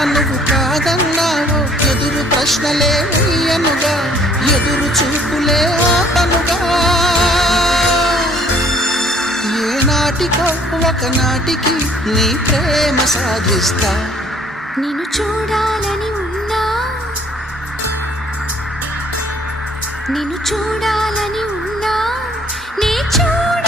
ఎట్లా నువ్వు కాదన్నావో ఎదురు ప్రశ్నలే వెయ్యనుగా ఎదురు చూపులే ఆపనుగా ఏనాటికో ఒకనాటికి నీ ప్రేమ సాధిస్తా నిన్ను చూడాలని ఉన్నా నిన్ను చూడాలని ఉన్నా నీ చూడ